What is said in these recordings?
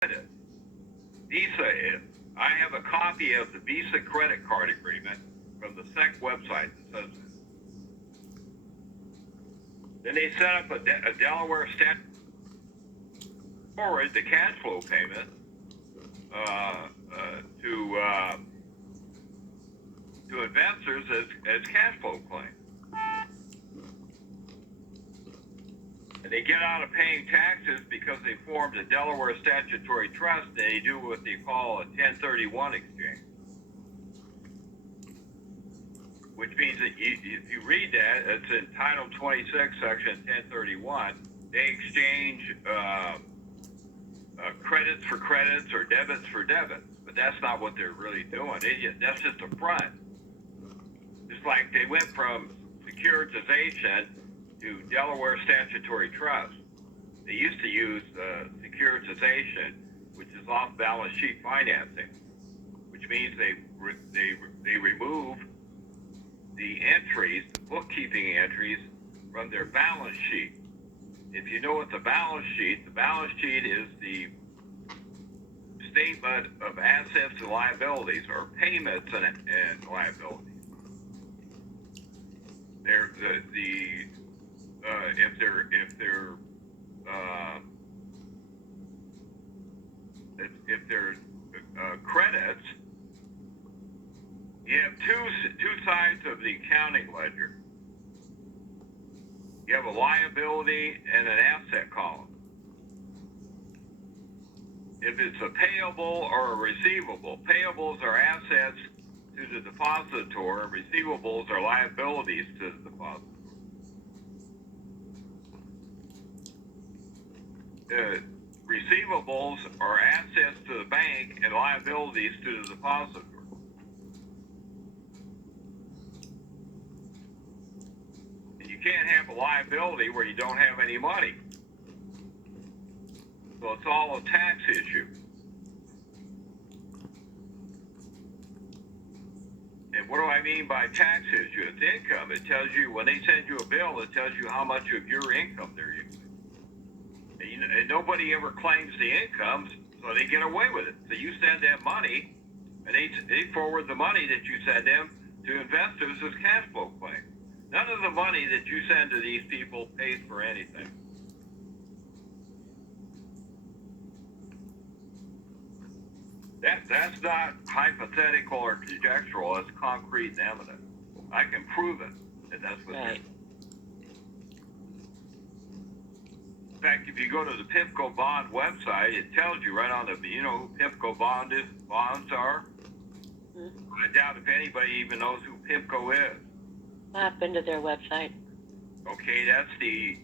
credit. Visa, I have a copy of the Visa credit card agreement from the SEC website that says that. Then they set up a Delaware statute forward the cash flow payment to investors as cash flow claims. And they get out of paying taxes because they formed a Delaware statutory trust, and they do what they call a 1031 exchange. Which means that if you read that, it's in Title 26, Section 1031, they exchange credits for credits or debits for debits. But that's not what they're really doing. That's just a front. Just like they went from securitization to Delaware statutory trust. They used to use securitization, which is off-balance sheet financing, which means they remove the entries, the bookkeeping entries, from their balance sheet. If you know what the balance sheet is the statement of assets and liabilities, or payments and liabilities. If they're credits, you have two sides of the accounting ledger. You have a liability and an asset column. If it's a payable or a receivable, payables are assets to the depositor, and receivables are liabilities to the depositor. Receivables are assets to the bank and liabilities to the depositor. And you can't have a liability where you don't have any money. So it's all a tax issue. And what do I mean by tax issue? It's income. It tells you, when they send you a bill, it tells you how much of your income they're using. And nobody ever claims the income, so they get away with it. So you send them money, and they forward the money that you send them to investors as cash flow claims. None of the money that you send to these people pays for anything. That's not hypothetical or conjectural. It's concrete and evident. I can prove it that that's what right. In fact, if you go to the PIPCO bond website, it tells you right on the, you know who PIPCO bonds are? Mm-hmm. I doubt if anybody even knows who PIPCO is. I've been to their website. Okay, that's the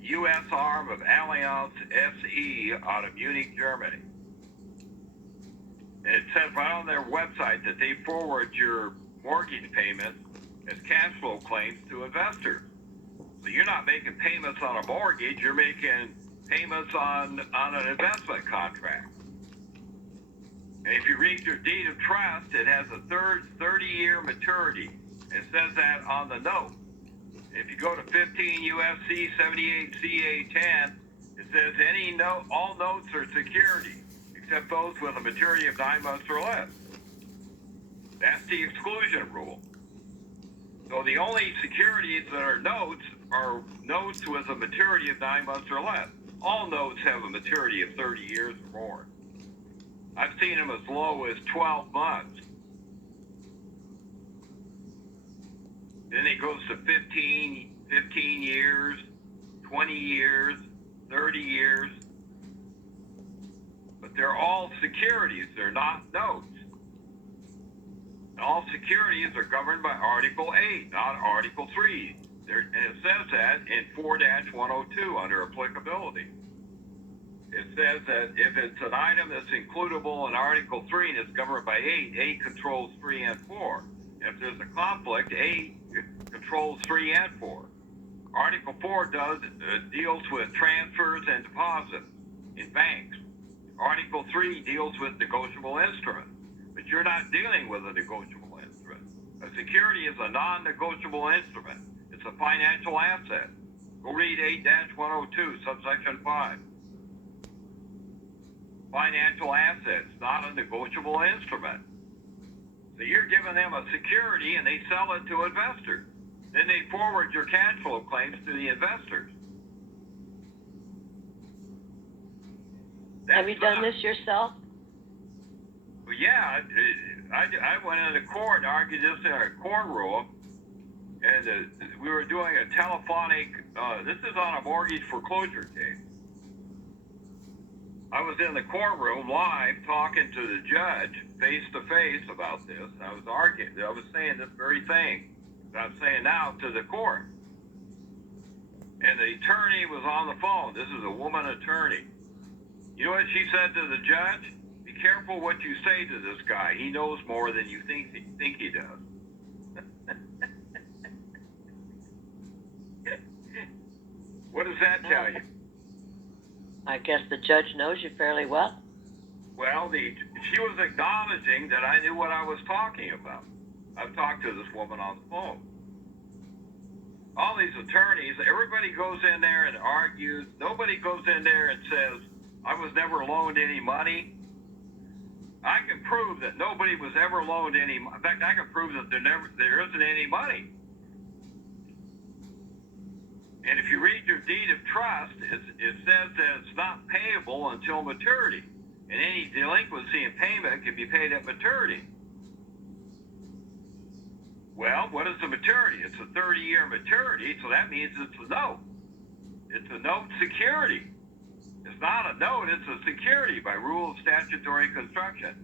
U.S. arm of Allianz SE out of Munich, Germany. And it says right on their website that they forward your mortgage payments as cash flow claims to investors. So you're not making payments on a mortgage, you're making payments on an investment contract. And if you read your deed of trust, it has a 30-year maturity. It says that on the note. If you go to 15 U.S.C. 78 CA 10, it says all notes are securities, except those with a maturity of 9 months or less. That's the exclusion rule. So the only securities that are notes with a maturity of 9 months or less. All notes have a maturity of 30 years or more. I've seen them as low as 12 months. Then it goes to 15 years, 20 years, 30 years. But they're all securities. They're not notes. All securities are governed by Article 8, not Article 3. And it says that in 4-102 under applicability. It says that if it's an item that's includable in Article 3 and it's governed by 8, 8 controls 3 and 4. If there's a conflict, 8 controls 3 and 4. Article 4 deals with transfers and deposits in banks. Article 3 deals with negotiable instruments. But you're not dealing with a negotiable instrument. A security is a non-negotiable instrument. It's a financial asset. Go read 8-102, subsection 5. financial asset. It's not a negotiable instrument. So you're giving them a security and they sell it to investors. Then they forward your cash flow claims to the investors. Have you done this yourself? Well, yeah, I went into court and argued this in a courtroom, and we were doing a telephonic, this is on a mortgage foreclosure case. I was in the courtroom live talking to the judge face to face about this. I was arguing, I was saying this very thing that I'm saying now to the court. And the attorney was on the phone. This is a woman attorney. You know what she said to the judge? Be careful what you say to this guy. He knows more than you think he does. What does that tell you? I guess the judge knows you fairly well. Well, she was acknowledging that I knew what I was talking about. I've talked to this woman on the phone. All these attorneys, everybody goes in there and argues. Nobody goes in there and says, I was never loaned any money. I can prove that nobody was ever loaned any. In fact, I can prove that there isn't any money. And if you read your deed of trust, it says that it's not payable until maturity. And any delinquency in payment can be paid at maturity. Well, what is the maturity? It's a 30-year maturity, so that means it's a note. It's a note security. It's not a note, it's a security by rule of statutory construction.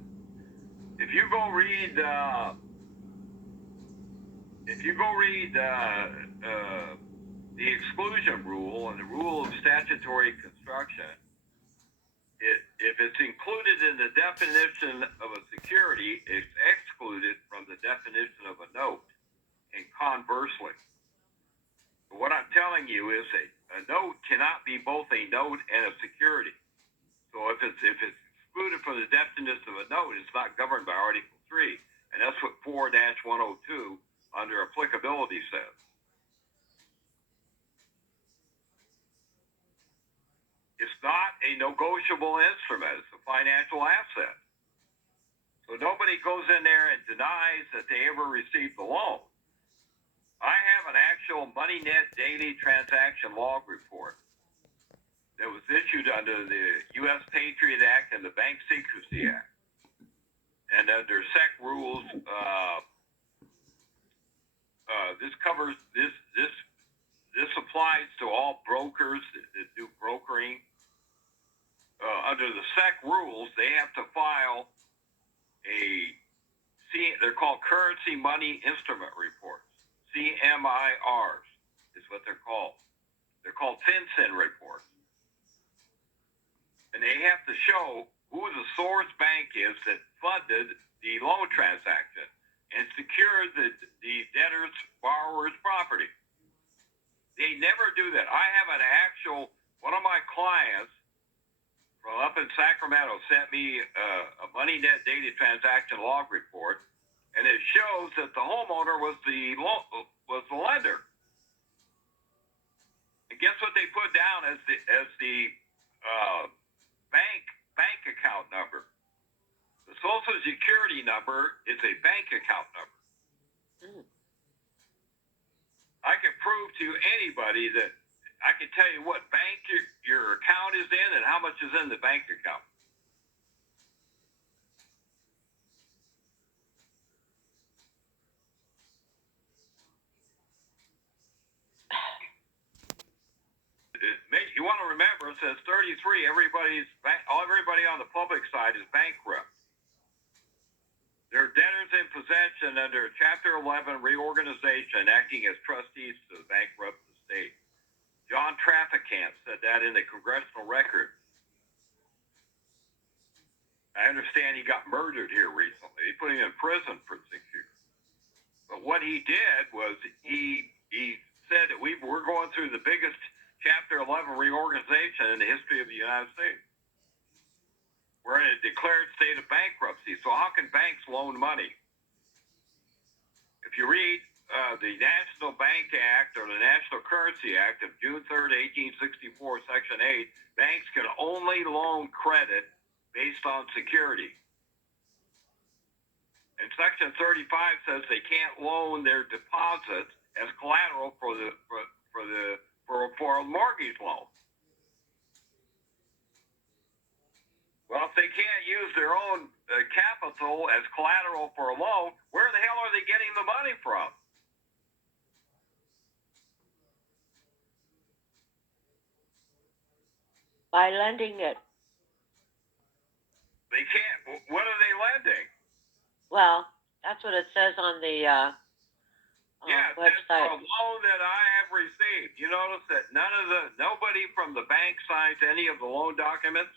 If you go read the exclusion rule and the rule of statutory construction, if it's included in the definition of a security, it's excluded from the definition of a note, and conversely. But what I'm telling you is a note cannot be both a note and a security. So if it's excluded from the definition of a note, it's not governed by Article 3, and that's what 4-102 under applicability says. It's not a negotiable instrument. It's a financial asset. So nobody goes in there and denies that they ever received the loan. I have an actual MoneyNet daily transaction log report that was issued under the U.S. Patriot Act and the Bank Secrecy Act. And under SEC rules, this applies to all brokers that do brokering. Under the SEC rules, they have to file they're called currency money instrument reports. CMIRs is what they're called. They're called FinCEN reports. And they have to show who the source bank is that funded the loan transaction and secured the debtor's borrower's property. They never do that. I have one of my clients from up in Sacramento sent me a MoneyNet daily transaction log report, and it shows that the homeowner was the lender. And guess what they put down as the bank account number? The Social Security number is a bank account number. I can prove to anybody that I can tell you what bank your account is in and how much is in the bank account. You want to remember, it says 33, everybody on the public side is bankrupt. They're debtors in possession under Chapter 11 reorganization, acting as trustees to the bankrupt estate. John Trafficant said that in the congressional record. I understand he got murdered here recently. They put him in prison for 6 years. But what he did was he said that we're going through the biggest Chapter 11 reorganization in the history of the United States. We're in a declared state of bankruptcy. So how can banks loan money? If you read the National Bank Act or the National Currency Act of June 3rd, 1864, Section 8, banks can only loan credit based on security. And Section 35 says they can't loan their deposits as collateral for a mortgage loan. Well, if they can't use their own capital as collateral for a loan, where the hell are they getting the money from? By lending it. They can't. What are they lending? Well, that's what it says on the website. It's a loan that I have received. You notice that nobody from the bank signs any of the loan documents?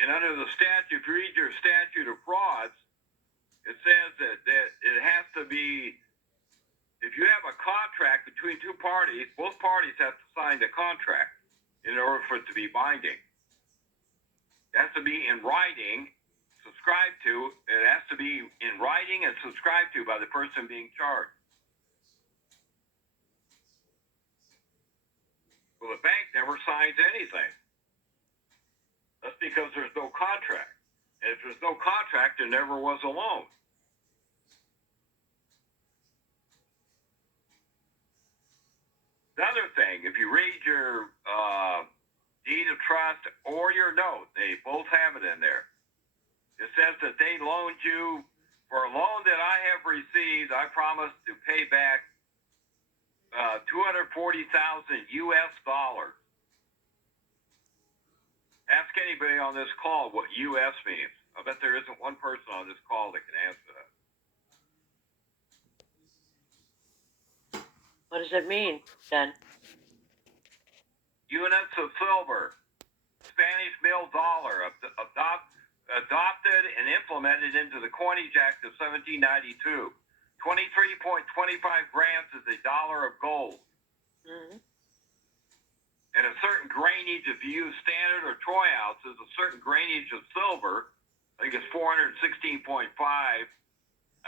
And under the statute, if you read your statute of frauds, it says that it has to be, if you have a contract between two parties, both parties have to sign the contract in order for it to be binding. It has to be in writing, subscribed to. It has to be in writing and subscribed to by the person being charged. Well, the bank never signs anything. That's because there's no contract. And if there's no contract, there never was a loan. Another thing, if you read your deed of trust or your note, they both have it in there. It says that they loaned you, for a loan that I have received, I promise to pay back $240,000 US. Ask anybody on this call what US means. I bet there isn't one person on this call that can answer that. What does it mean, then? Units of silver, Spanish mill dollar, adopted and implemented into the Coinage Act of 1792. 23.25 grams is a dollar of gold. Mm-hmm. And a certain grainage, if you use standard or troy ounces, a certain grainage of silver, I think it's 416.5. I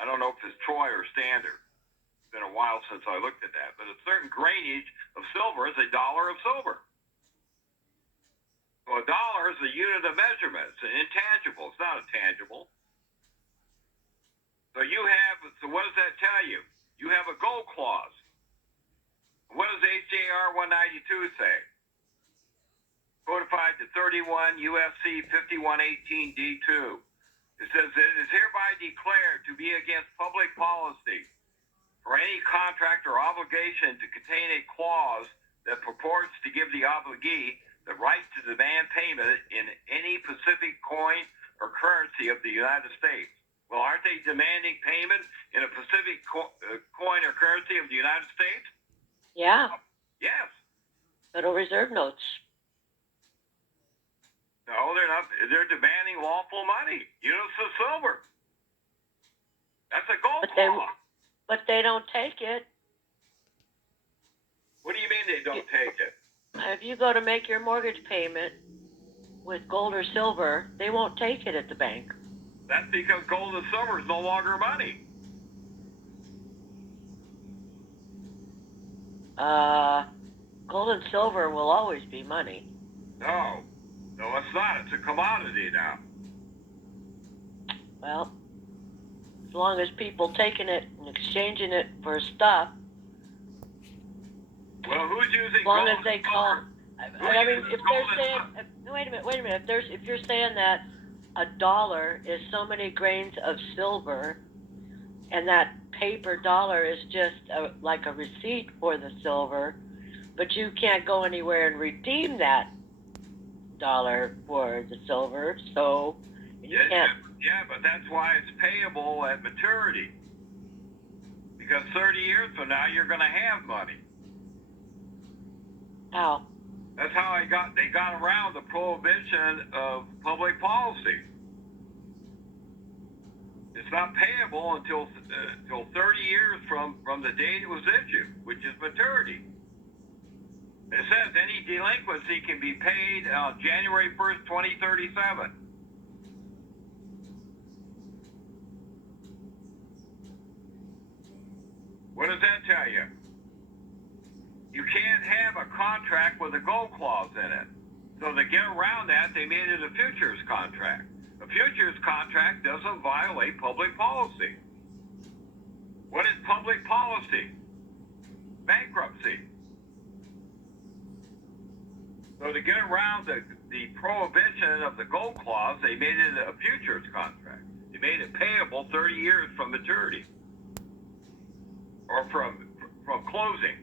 don't know if it's troy or standard. It's been a while since I looked at that. But a certain grainage of silver is a dollar of silver. So a dollar is a unit of measurement. It's an intangible. It's not a tangible. So what does that tell you? You have a gold clause. What does HJR 192 say? Codified to 31 USC 5118 D2. It says that it is hereby declared to be against public policy for any contract or obligation to contain a clause that purports to give the obligee the right to demand payment in any specific coin or currency of the United States. Well, aren't they demanding payment in a specific coin or currency of the United States? Yeah. Yes. Federal Reserve notes. No, they're not. They're demanding lawful money. Units of silver. That's a gold clause. But they don't take it. What do you mean they don't take it? If you go to make your mortgage payment with gold or silver, they won't take it at the bank. That's because gold and silver is no longer money. Gold and silver will always be money. No, it's not. It's a commodity now. Well, as long as people taking it and exchanging it for stuff. Well, who's using as long gold as they and call. silver? I mean, if they're saying, wait a minute. If you're saying that a dollar is so many grains of silver, and that paper dollar is just like a receipt for the silver, but you can't go anywhere and redeem that dollar for the silver, so you can't. Yeah, but that's why it's payable at maturity. Because 30 years from now, you're going to have money. How? That's how they got around the prohibition of public policy. It's not payable until 30 years from the date it was issued, which is maturity. It says any delinquency can be paid on January 1st, 2037. What does that tell you? you can't have a contract with a go clause in it. So to get around that, they made it a futures contract. A futures contract doesn't violate public policy. What is public policy? Bankruptcy. So to get around the prohibition of the go clause, they made it a futures contract. They made it payable 30 years from maturity, or from closing,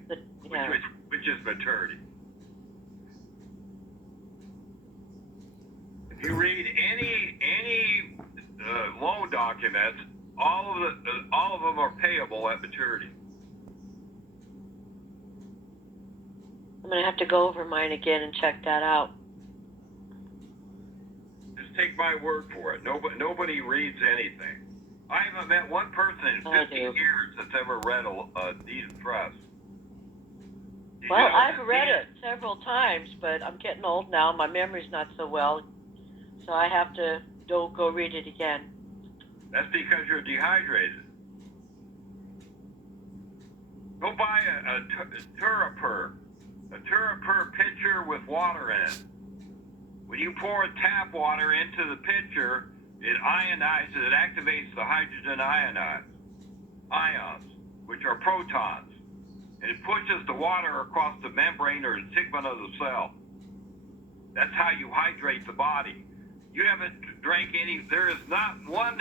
which is maturity. If you read any loan documents, all of them are payable at maturity. I'm gonna have to go over mine again and check that out. Just take my word for it. Nobody reads anything. I haven't met one person in 50 years that's ever read a deed of trust. Well, I've read it several times, but I'm getting old now. My memory's not so well, so I have to go read it again. That's because you're dehydrated. Go buy a Turapur pitcher with water in it. When you pour tap water into the pitcher, it ionizes, it activates the hydrogen ions, which are protons. And it pushes the water across the membrane or segment of the cell. That's how you hydrate the body. You haven't drank any, there is not one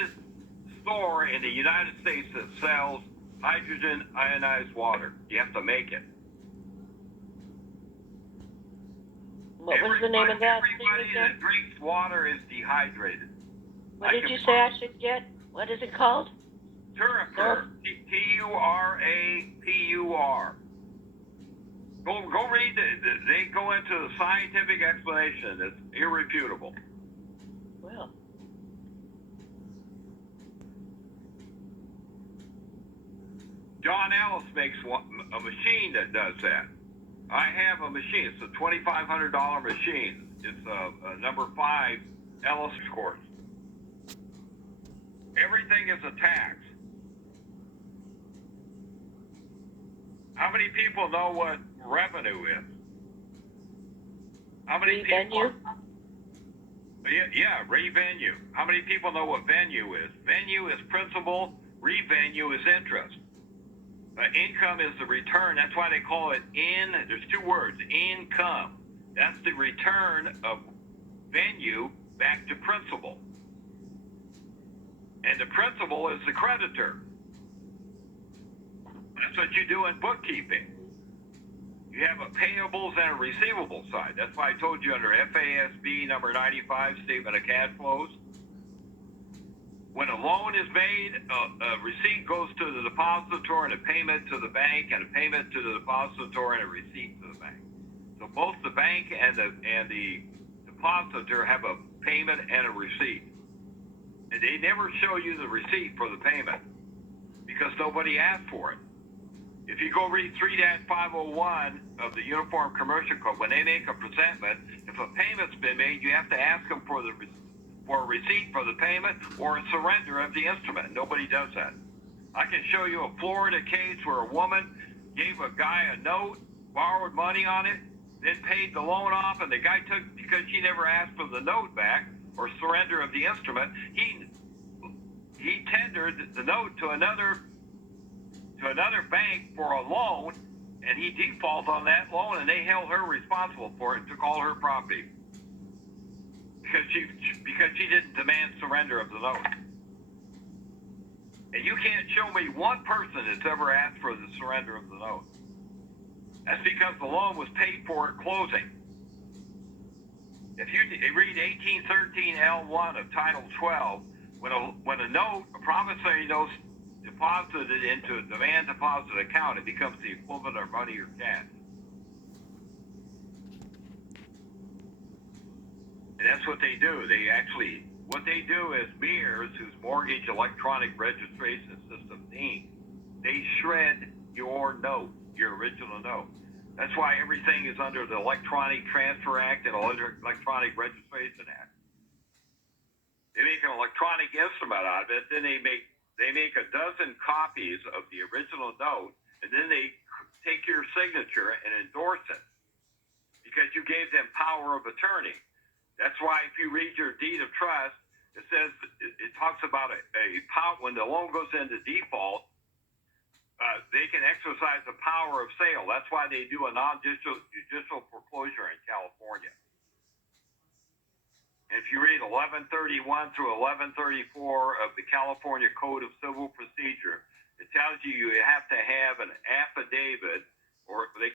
store in the United States that sells hydrogen ionized water. You have to make it. What was the name of that? Everybody that drinks water is dehydrated. What did you say I should get? What is it called? Turapur. Turapur. Go read it. They go into the scientific explanation. It's irrefutable. Well. John Ellis makes a machine that does that. I have a machine. It's a $2,500 machine. It's a number 5 Ellis course. Everything is a tax. How many people know what revenue is? How many Revenue? Yeah, revenue. How many people know what venue is? Venue is principal, revenue is interest. Income is the return. That's why they call it there's two words, income. That's the return of venue back to principal. And the principal is the creditor. That's what you do in bookkeeping. You have a payables and a receivable side. That's why I told you under FASB number 95, Statement of Cash Flows, when a loan is made, a receipt goes to the depositor and a payment to the bank, and a payment to the depositor and a receipt to the bank. So both the bank and the depositor have a payment and a receipt. And they never show you the receipt for the payment because nobody asked for it. If you go read 3-501 of the Uniform Commercial Code, when they make a presentment, if a payment's been made, you have to ask them for a receipt for the payment or a surrender of the instrument. Nobody does that. I can show you a Florida case where a woman gave a guy a note, borrowed money on it, then paid the loan off, and the guy took, because she never asked for the note back or surrender of the instrument, he tendered the note to another bank for a loan, and he defaulted on that loan, and they held her responsible for it and took all her property because she didn't demand surrender of the note. And you can't show me one person that's ever asked for the surrender of the note. That's because the loan was paid for at closing. If you read 1813 L1 of Title 12, when a note, a promissory note, deposited into a demand deposit account, it becomes the equivalent of money or cash. And that's what they do. What they do is MERS, whose Mortgage Electronic Registration System, they shred your note, your original note. That's why everything is under the Electronic Transfer Act and Electronic Registration Act. They make an electronic instrument out of it, then they make a dozen copies of the original note, and then they take your signature and endorse it because you gave them power of attorney. That's why if you read your deed of trust, it says it talks about a power when the loan goes into default. They can exercise the power of sale. That's why they do a non-judicial foreclosure in California. And if you read 1131 through 1134 of the California Code of Civil Procedure, it tells you you have to have an affidavit, or they